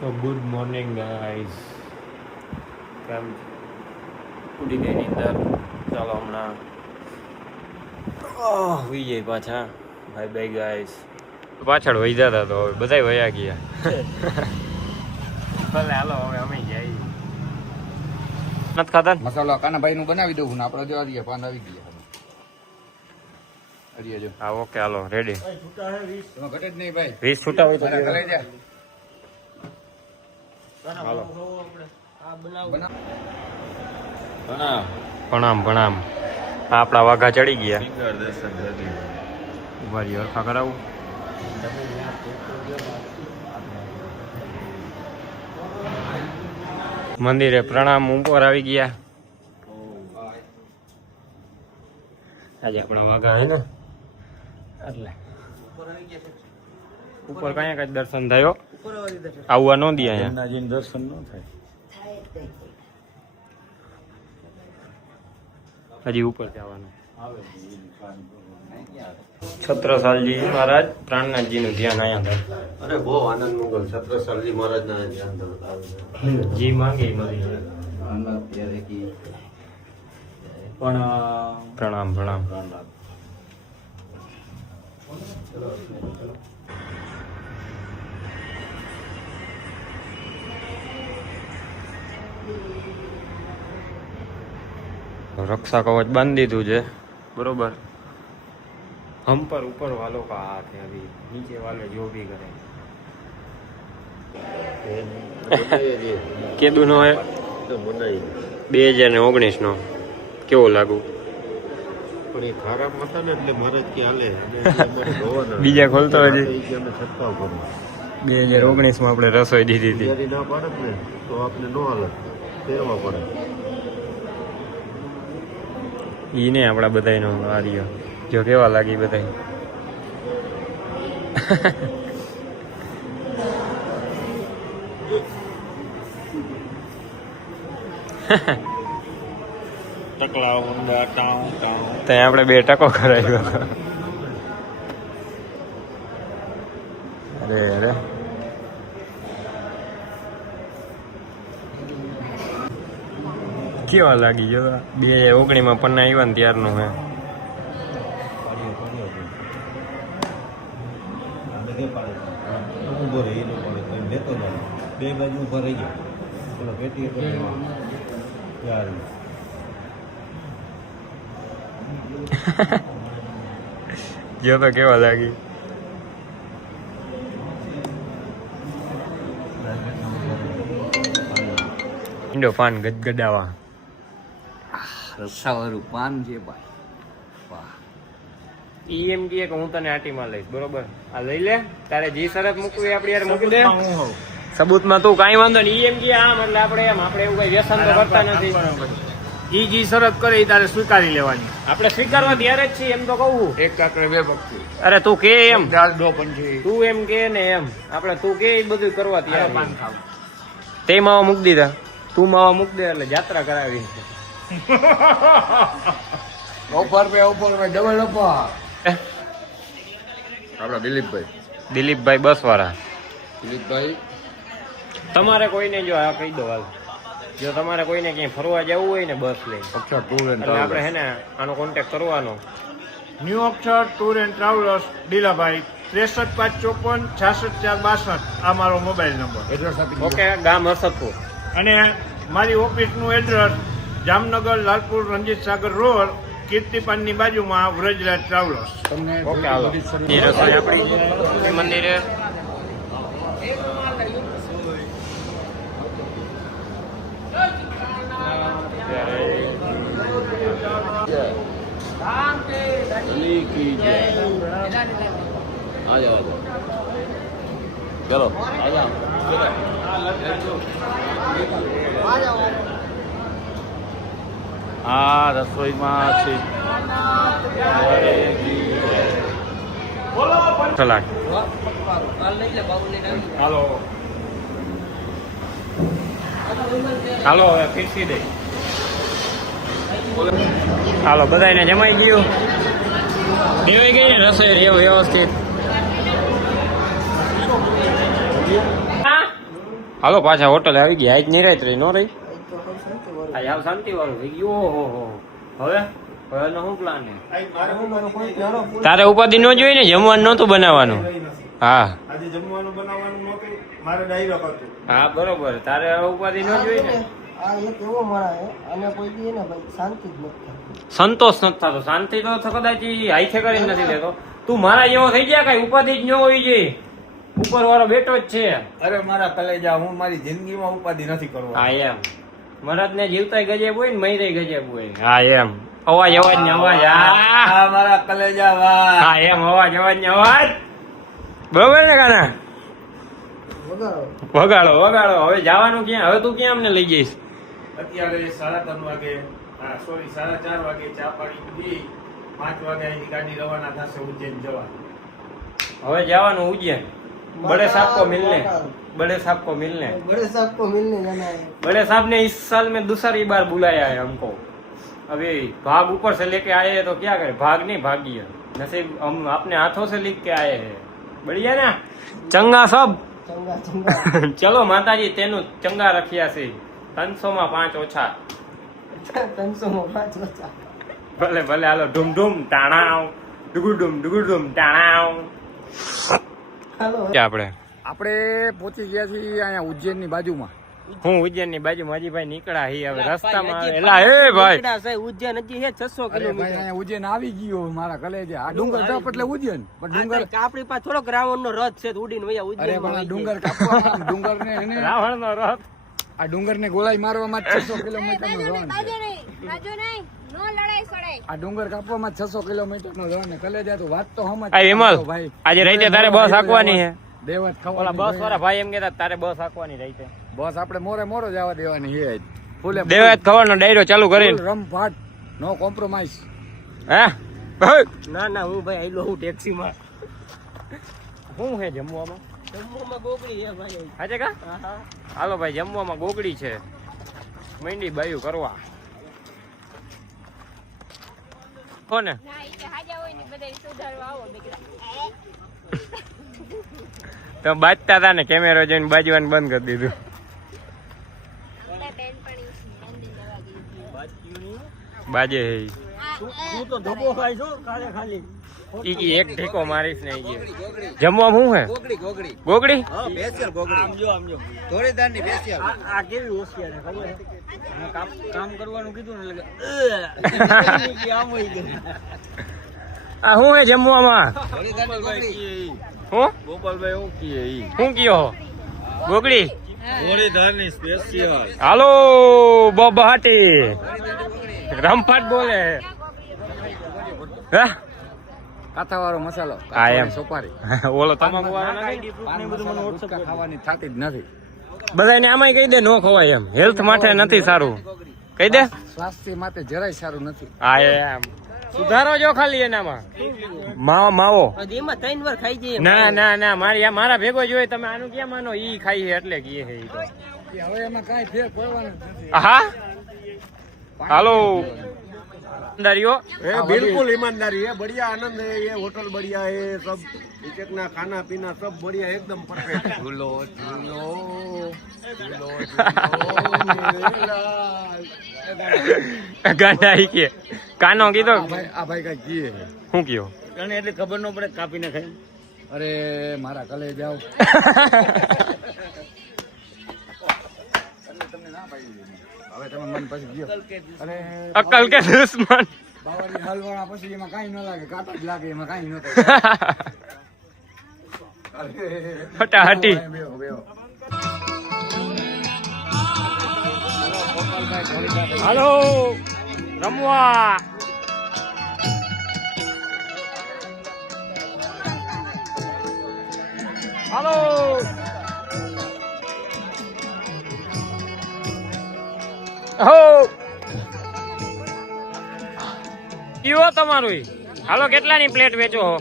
તો good morning guys. કેમ ઉડી ગઈ નીંદર? ચાલો હમણાં હોઈ જાય પાછા. Bye bye guys. પાછળ વહી જતા તો હવે બધા વયા ગયા. ભલે હાલો હવે અમે જઈએ. નથી ખાતા મસાલા કાનાભાઈ નું બનાવી દઉં ને આપડે જો આવીએ પાન આવી ગયા. હા ઓકે હાલો રેડી. ઘટે જ નહીં ભાઈ, 20 છૂટા હોય તો લઈ જા. હાલો બનાવ. પ્રણામ પ્રણામ. આપણા વાઘા ચડી ગયા. ઉભા રહી હરખા કરાવું. મંદિરે પ્રણામ ઉપર આવી ગયા. આજે આપણા વાઘા હે ને એટલે ઉપર કયા કઈ દર્શન થયો. આવવા નો દે અહીંયા દર્શન ન થાય. હજી ઉપર જવાનું. છત્રસાલજી મહારાજ પ્રાણનાથજી નું ધ્યાન અહીંયા. અરે બહુ આનંદ મંગલ છત્રસાલજી મહારાજ ના ધ્યાન જી માંગે મળી પણ પ્રણામ પ્રણામ. રક્ષા કવચ બાંધી દીધું છે બરોબર. હમ પર ઉપર વાલો કા હાથ है अभी नीचे वाले जो भी करे. કેદું નો હે 2019 નો કેવો લાગુ? પણ એ ખરાબ હતા ને એટલે મહારાજ કે હાલે બીજા ખોલતો હજી. અમે છટકાવ કરો 2019 માં આપણે રસોઈ દીધી હતી. તૈયારી ના પાડત ને તો આપણે નો હાલે, ફેરવા પડે. ઈ ને આપડા બધાયનો આર્ય જો કેવા લાગી બધાય. ટકલા ઊંડા ટાઉ ટાઉ ત્યાં આપણે 2 ટકો કરાવ્યો. અરે અરે કેવા લાગી જો 2019 માં પન્ના આવ્યા ને ત્યારનું હે. ઉભો રહે એ લોકો લેતો જાય, બે બાજુ ઉભા રહી ગયો. પેલો પેટી યાર જો તો કેવા લાગી. ઈંડો પાન ગદગદાવા. રસાવાળું પાન છે ભાઈ. વાહ. ઈ એમ કહે કે હું તને આટીમાં લઈશ બરોબર. આ લઈ લે, તારે જે શરત મૂકવી આપડી યાર મૂકી દે. સબૂતમાં તું કાંઈ વાંધો નહીં. ઈ એમ કે આમ એટલે આપણે એવું કઈ વ્યસન તો કરતા નથી. ઈ જી શરત કરે એ તારે સ્વીકારી લેવાની. આપણે સ્વીકારવા ત્યારે જ છીએ એમ તો કહું. એક કાકરે બે ભક્તિ. અરે તું કે એમ, દાળ દો પંછી. તું એમ કે ને એમ આપણે તું કે એ બધું કરવા પાન તૈયાર. ખાવ. તે માવા મૂકી દીધા, તું માવા મૂકી દે એટલે જાત્રા કરાવી. Offer pay double offer. આપડા દિલીપભાઈ બસ વાળા. દિલીપભાઈ તમારે કોઈને જો આ કહી દો હાલ, જો તમારે કોઈને ક્યાંય ફરવા જવું હોય ને બસ લઈ અક્ષર ટૂર એન્ડ એટલે આપણે હે ને આનો કોન્ટેક્ટ કરવાનો. New Akshar tour and travellers Dilabhai 63 554 66 462 આ મારો મોબાઈલ નંબર. એડ્રેસ આપી ઓકે, ગામ હર્ષદપુર. અને મારી ઓફિસનું એડ્રેસ જામનગર લાલપુર રંજીત સાગર રોડ કીર્તિપાનની બાજુમાં વ્રજરાજ ટ્રાવેલર્સ. તમને ઓકે હાલો. એ રસોઈ આપણી મંદિરે. ચલો આ રસોઈમાં છે સલાડ. હાલો હાલો હવે ફીરસી દે. હાલો બધાને જમાઈ ગયું. દેવાઈ ગઈ ને રસોઈ વ્યવસ્થિત. હાલો પાછા હોટલ આવી ગયા. આજ નહીં રાત રહી નો રહી. આજ હાવ શાંતિ વાળું થઈ ગયું. ઓહો હવે હવેનો શું પ્લાન છે? તારે ઉપાધિ ન જોઈ ને, જમવાનું નહોતું બનાવવાનું. હા આજે જમવાનું બનાવવાનું નહોતું, મારે ડાયરો હતો. હા બરોબર, તારે હવે ઉપાધિ ન જોઈ ને. આ એક એવો માણસ છે અને કોઈ દી ને ભાઈ શાંતિ જ નથી થતી. સંતોષ નથી થતો. શાંતિ તો કદાચ હાઈથે કરીને નથી લેતો. તું મારા જેવો થઈ ગયા, કઈ ઉપાધિ જ ન હોવી જોઈએ. ઉપર વાળો બેઠો જ છે. અરે મારા કલેજા, હું મારી જિંદગીમાં ઉપાધિ નથી કરવા. હા એમ મરદ ને જીવતાય ગજબ હોય ને મૈરે ગજબ હોય. હા એમ અવાજ ને અવાજ. આ મારા કલેજા વાહ. હા એમ અવાજ ને અવાજ. બરોબર ને કાના? વગાડો. વગાડો. હવે જવાનું ક્યાં? હવે તું ક્યાં અમને લઈ જઈશ? અત્યારે 3:30 વાગે, સોરી 4:30 વાગે ચા પાણી પી 5 વાગે અહીંથી ગાડી રવાના થશે ઉજ્જૈન જવા. હવે જવાનું ઉજ્જૈન. बड़े साहब को मिलने. बड़े साहब को मिलने. बड़े साहब को मिलने जाना है. बड़े साहब ने इस साल में दूसरी बार बुलाया है हमको. अभी भाग ऊपर से लेके आए हैं तो क्या करें? भाग नहीं भागी है नसीब. हम अपने हाथों से लिख के आए हैं. बढ़िया ना? चंगा सब. चंगा चंगा. चलो माताजी तेनु चंगा रखिया से 300 માં 5 ઓછા. 300 માં 5 ઓછા. ભલે ભલે હાલો. ઢુમ ઢુમ ટાણાવ ડુગુડુમ ટાણાવ. હાલો. આપણે પહોંચી ગયા છીએ અહીંયા ઉજ્જૈન ની બાજુમાં. હું ઉજ્જૈન ની બાજુમાં હજીભાઈ નીકળ્યા હી. હવે રસ્તામાં એલા હે ભાઈ ઉજ્જૈન હજી છે 600 અરે ભાઈ અહીંયા ઉજ્જૈન આવી ગયો મારા કલેજા. આ ડુંગર ટપ એટલે ઉજ્જૈન. પણ ડુંગર આપણી પાસે થોડોક રાવણ નો રથ છે, ઉડીને વયા અરે ઉજ્જૈન. પણ આ ડુંગર કાપવા ડુંગર ને એને રાવણ નો રથ. આ ડુંગર ને ગોળાઈ મારવામાં 600 કિલોમીટર નો રન છે. આ ડુંગર કાપવામાં 600 કિલોમીટર નો રન છે. કલેજા તો વાત તો સમજ. આ વિમલ ભાઈ આજે રાતે તારે બસ હાંકવાની છે. દેવત ઓલા બસ વાળા ભાઈ એમ કહેતા તારે બસ હાંકવાની રાતે. બસ આપણે મોરે જવા દેવાની છે. ફૂલે દેવાયત ખવાનો ડાયરો ચાલુ કરીને. રમ ફાટ નો કોમ્પ્રોમાઇઝ. હે ના ના હું ભાઈ આઈલો હું ટેક્સી માં. શું છે જમવામાં? જમ્મુમાં ગોગડી છે ભાઈ. આજે કા હાલો ભાઈ જમવામાં ગોગડી છે. મંડી બાયું કરવા કોને? તો બાજતા હતા ને, કેમેરો જોઈને બાજવાનું બંધ કરી દીધું. બાજે હે તું તો ધબો ખાઈ છો કાલે ખાલી. ઈ એક ઢીકો મારીશ ને ઈ જમવામાં શું હે? ગોગડી જોડીદારની સ્પેશિયલ. આ કેવી હોશિયાર છે ખબર છે? કામ કરવાનું કીધું ને એટલે આમ હોય ગયું. આ શું હે જમવામાં? હું ગોપાલભાઈ શું કીએ ઈ શું કયો? ગોગડી જોડીદારની સ્પેશિયલ. હાલો બહાટી રમફાટ બોલે હે. કાથાવાળો મસાલો. હા એમ સોપારી ઓલો તમાકુ વાળો નાખી. ગુટકા ખાવાની થાતી જ નથી. બધાને આમાંય કહી દે નો ખવાય એમ. હેલ્થ માટે નથી સારું. કહી દે. સ્વાસ્થ્ય માટે જરાય સારું નથી. હા એમ સુધારો જો ખાલી એનામાં. માવો એમાં 3 વાર ખાઈ જઈએ. ના ના ના મારા ભેગો જોઈએ. તમે આનું ક્યાં માનો? ઈ ખાઈ છે એટલે કીએ છે ઈ તો. હવે એમાં કાંઈ ફેર પડવાનું નથી. હા હાલો ईमानदारी बिल्कुल ईमानदारी है, बढ़िया आनंद है, ये होटल बढ़िया है, सब टिकटना खाना पीना सब बढ़िया एकदम परफेक्ट. झूलो झूलो झूलो ગાંડા ઈ કે કાનો કીધો. આ ભાઈ કઈ કીએ શું કયો? એટલે ખબર ન પડે કાપીને ખાઈ. અરે મારા કલે જાઓ. હવે તમે મન પછી ગયો. અરે અકલ કે દુશ્મન. બાવાની હલવાળા પછી એમાં કાંઈ ન લાગે, કાંટો જ લાગે, એમાં કાંઈ ન થાય. ફટાહટી. બેહો બેહો. હાલો રમવા. હાલો હો કયો તમારું? હાલો કેટલાની પ્લેટ વેચો હો?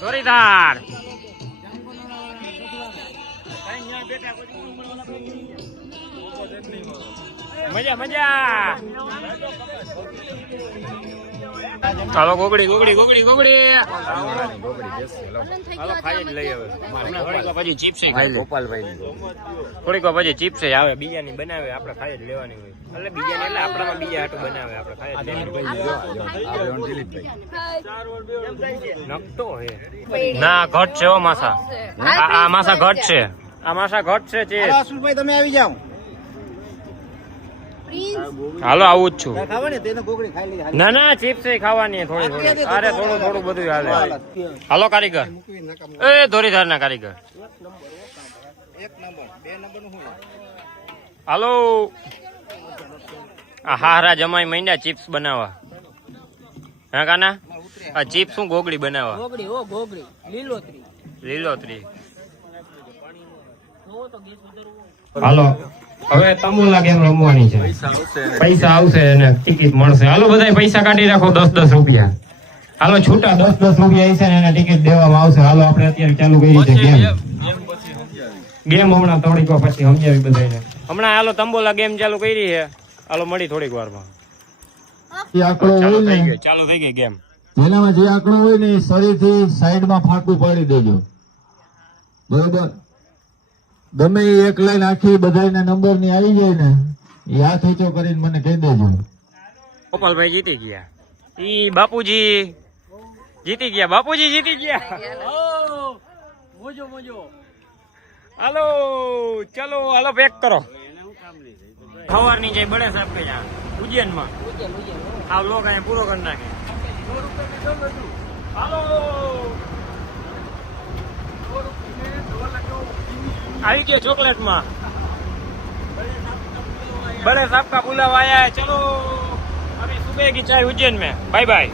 ચોરીદાર મજા મજા. ચાલો ગોગડી ગોગડી ગોગડી ગોગડી હાલો ખાઈ જ લઈ હવે થોડીક વાર પછી ચિપ્સ ખાઈ લે થોડીક વાર પછી ચિપ્સ આવે બીજાની બનાવે આપણે ખાઈ જ લેવાની હોય એટલે બીજાની એટલે આપણામાં બીજા હાટું બનાવે આપણે ખાઈ જ લેવાની નકતો હે ના ઘટ છે ઓ માસા આ માસા ઘટ છે આ માસા ઘટ છે ચીઝ અસુલભાઈ તમે આવી જાઓ હાલો આવું જ છું ખાવાની તેને ગોગડી ખાઈ લીધી ના ના ચિપ્સ ખાવાની થોડી થોડી અરે થોડું થોડું બધું હાલે હાલો કારીગર એ ધોરીધાર ના કારીગર એક નંબર બે નંબર નું શું હાલો આ હારા જમાઈ મહિના ચિપ્સ બનાવવા હા કાના આ ચિપ્સ શું ગોગડી બનાવવા ગોગડી ઓ ગોગડી લીલોતરી લીલોતરી હાલો હવે તંબુલા ગેમ રમવાની છે પૈસા આવશે અને ટિકિટ મળશે હાલો બધા પૈસા કાઢી રાખો 10-10 રૂપિયા હાલો છૂટા 10-10 રૂપિયા છે ને એને ટિકિટ દેવામાં આવશે હાલો આપણે અત્યારે ચાલુ કરી છે ગેમ હમણાં થોડીક વાર પછી સમજાવી બધાને હમણાં હાલો તંબોલા ગેમ ચાલુ કરી છે હાલો મળી થોડીક વારમાં ચાલુ થઈ ગઈ ગેમ જેનામાં જે આંકડો હોય ને એ શરીરથી સાઈડમાં ફાંકું પાડી દેજો બરોબર ગમે એ એક લાઈન આખી બધાના નંબર ની આવી જાય ને એ હાથ ઊંચો કરીને મને કહી દેજો ગોપાલભાઈ જીતી ગયા ઈ બાપુજી જીતી ગયા બાપુજી જીતી ગયા મોજો મોજો હાલો ચલો હાલો પેક કરો ખબર જાય બડે સાહેબ કે યાર ઉજ્જૈનમાં આ લોક અહીંયા પૂરો કરી નાખે હાલો આવી ગયા ચોકલેટ માં बड़े साहब का बुलावा आया है चलो अभी सुबह की चाय उज्जैन में बाय बाय